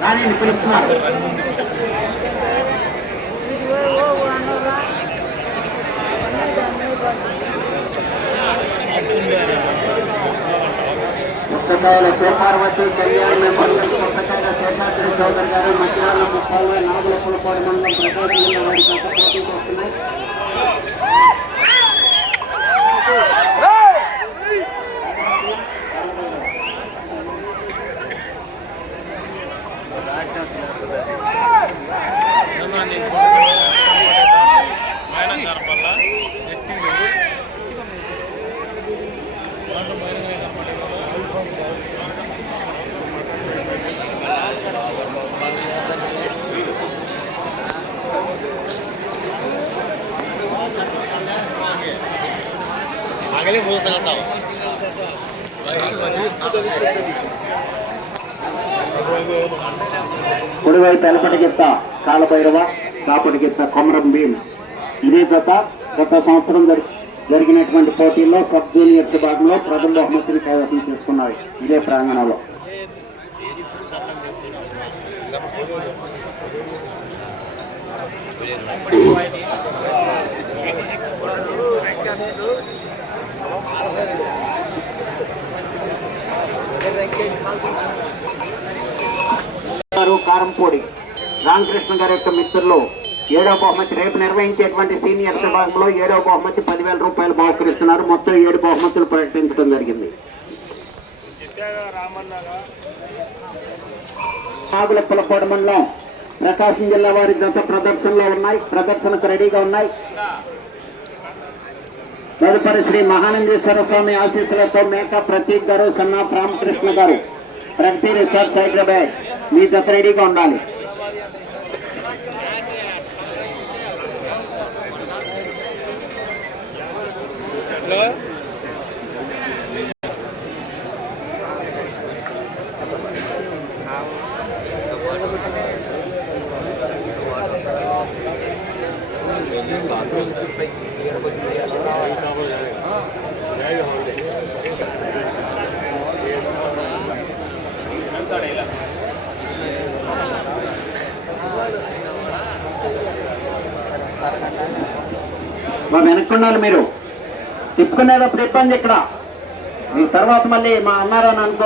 రాణిని పిలుస్తున్నారు. పుచ్చకాయల శివపార్వతి కళ్యాణ మెమోరియల్ పుచ్చకాయల శేషాద్రి చౌదరి గారు మధ్యాహ్న ముప్పాలు నాగుల పులపాడు మండలం ప్రకాశం వారి గత పోటీ చేస్తున్నాయి आगे बोल चलाता हूँ కుడివైపు గిత్త కాలభైరవ కాపటి గిత్త కొమరం భీమ్ ఇదే జత గత సంవత్సరం జరిగినటువంటి పోటీల్లో సబ్ జూనియర్స్ విభాగంలో ప్రథమ బహుమతిని కైవసం చేసుకున్నాయి. ఇదే ప్రాంగణంలో. గారు కారంపూడి రామకృష్ణ గారి యొక్క మిత్రులు. ఏడవ బహుమతి రేపు నిర్వహించేటువంటి సీనియర్ విభాగంలో ఏడవ బహుమతి పదివేల రూపాయలు బహుకరిస్తున్నారు. మొత్తం ఏడు బహుమతులు ప్రకటించడం జరిగింది. నాగుల పులపాడు మండలం ప్రకాశం జిల్లా వారి జత ప్రదర్శనలో ఉన్నాయి. ప్రదర్శనకు రెడీగా ఉన్నాయి. తదుపరి శ్రీ మహానందేశ్వర స్వామి ఆశీస్సులతో మేక ప్రతీక్ గారు సన్నా రామకృష్ణ గారు. ప్రగతి రిసార్ట్స్ హైదరాబాద్. మీ జత రెడీగా ఉండాలి. మా వెనక్కున్నారు మీరు. తిప్పుకునేటప్పుడు ఇబ్బంది ఇక్కడ. తర్వాత మళ్ళీ మా అన్నారని అనుకో